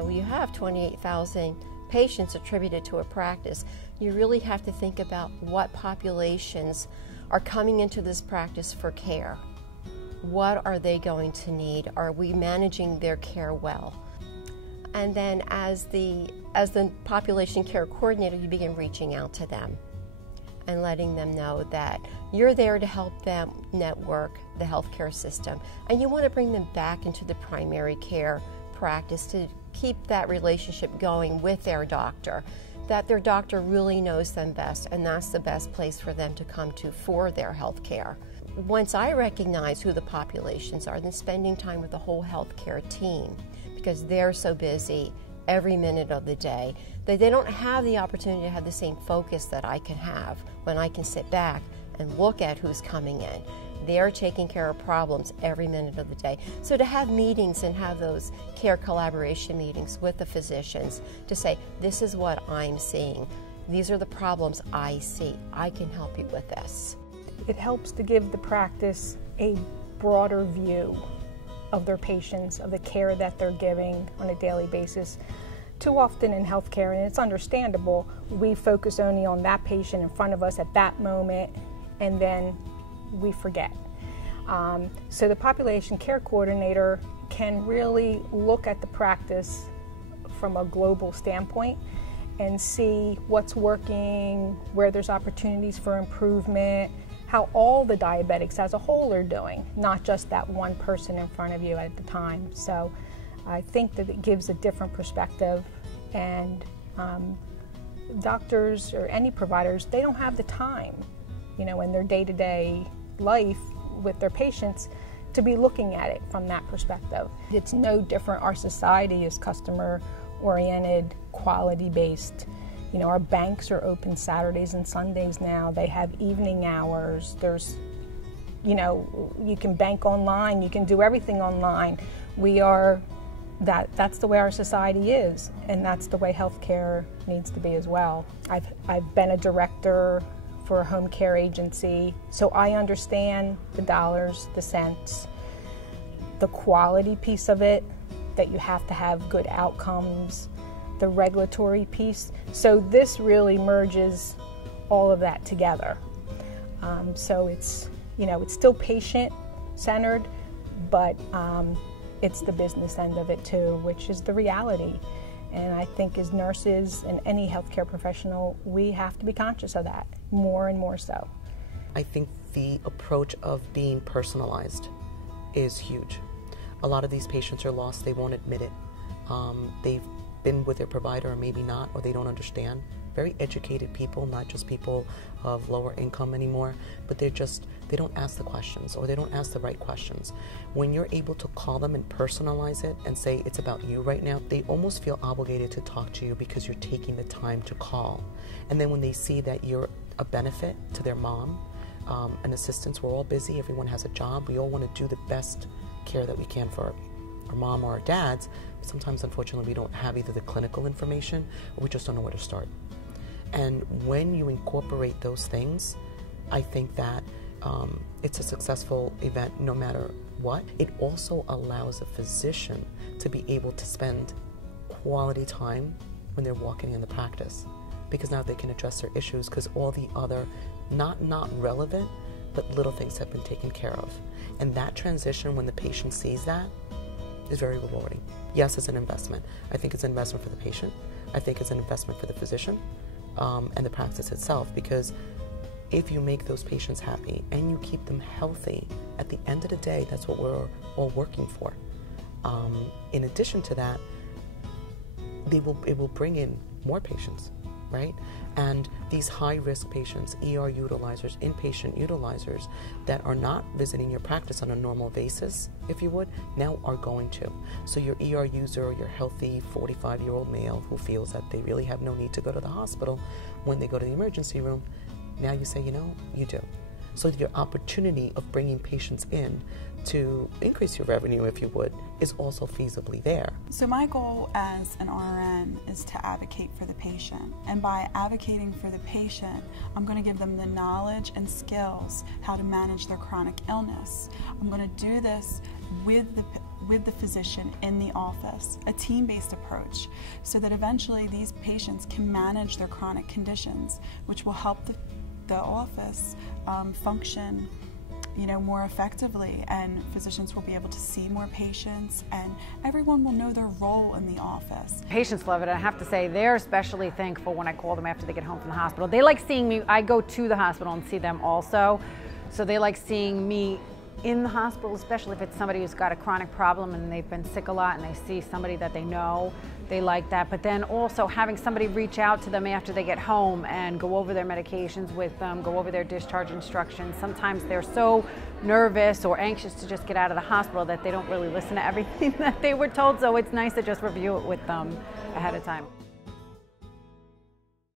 So you have 28,000 patients attributed to a practice. You really have to think about what populations are coming into this practice for care. What are they going to need? Are we managing their care well? And then as the population care coordinator, you begin reaching out to them and letting them know that you're there to help them network the healthcare system. And you want to bring them back into the primary care practice to keep that relationship going with their doctor, that their doctor really knows them best, and that's the best place for them to come to for their health care. Once I recognize who the populations are, then spending time with the whole healthcare team, because they're so busy every minute of the day that they don't have the opportunity to have the same focus that I can have when I can sit back and look at who's coming in. They're taking care of problems every minute of the day. So to have meetings and have those care collaboration meetings with the physicians to say, this is what I'm seeing. These are the problems I see. I can help you with this. It helps to give the practice a broader view of their patients, of the care that they're giving on a daily basis. Too often in healthcare, and it's understandable, we focus only on that patient in front of us at that moment, and then we forget. So the population care coordinator can really look at the practice from a global standpoint and see what's working, where there's opportunities for improvement, how all the diabetics as a whole are doing, not just that one person in front of you at the time. So I think that it gives a different perspective, and doctors or any providers, they don't have the time, in their day-to-day life with their patients to be looking at it from that perspective. It's no different. Our society is customer-oriented, quality-based. Our banks are open Saturdays and Sundays now. They have evening hours. There's, you can bank online. You can do everything online. That's the way our society is, and that's the way healthcare needs to be as well. I've been a director for a home care agency, so I understand the dollars, the cents, the quality piece of it, that you have to have good outcomes, the regulatory piece. So this really merges all of that together. So it's still patient-centered, but it's the business end of it too, which is the reality. And I think as nurses and any healthcare professional, we have to be conscious of that, more and more so. I think the approach of being personalized is huge. A lot of these patients are lost, they won't admit it. They've been with their provider or maybe not, or they don't understand. Very educated people, not just people of lower income anymore, but they don't ask the questions, or they don't ask the right questions. When you're able to call them and personalize it and say it's about you right now, they almost feel obligated to talk to you because you're taking the time to call. And then when they see that you're a benefit to their mom, an assistance, we're all busy, everyone has a job, we all want to do the best care that we can for our mom or our dads. Sometimes, unfortunately, we don't have either the clinical information or we just don't know where to start. And when you incorporate those things, I think that it's a successful event no matter what. It also allows a physician to be able to spend quality time when they're walking in the practice, because now they can address their issues, because all the other not relevant, but little things have been taken care of. And that transition, when the patient sees that, is very rewarding. Yes, it's an investment. I think it's an investment for the patient. I think it's an investment for the physician and the practice itself, because if you make those patients happy and you keep them healthy, at the end of the day, that's what we're all working for. In addition to that, it will bring in more patients, right? And these high-risk patients, ER utilizers, inpatient utilizers that are not visiting your practice on a normal basis, if you would, now are going to. So your ER user, or your healthy 45-year-old male who feels that they really have no need to go to the hospital, when they go to the emergency room, now you say, you do. So your opportunity of bringing patients in to increase your revenue, if you would, is also feasibly there. So my goal as an RN is to advocate for the patient. And by advocating for the patient, I'm going to give them the knowledge and skills how to manage their chronic illness. I'm going to do this with with the physician in the office, a team-based approach, so that eventually these patients can manage their chronic conditions, which will help the office function more effectively, and physicians will be able to see more patients, and everyone will know their role in the office. Patients love it. I have to say they're especially thankful when I call them after they get home from the hospital. They like seeing me. I go to the hospital and see them also, so they like seeing me in the hospital, especially if it's somebody who's got a chronic problem and they've been sick a lot and they see somebody that they know. They like that, but then also having somebody reach out to them after they get home and go over their medications with them, go over their discharge instructions. Sometimes they're so nervous or anxious to just get out of the hospital that they don't really listen to everything that they were told, so it's nice to just review it with them ahead of time.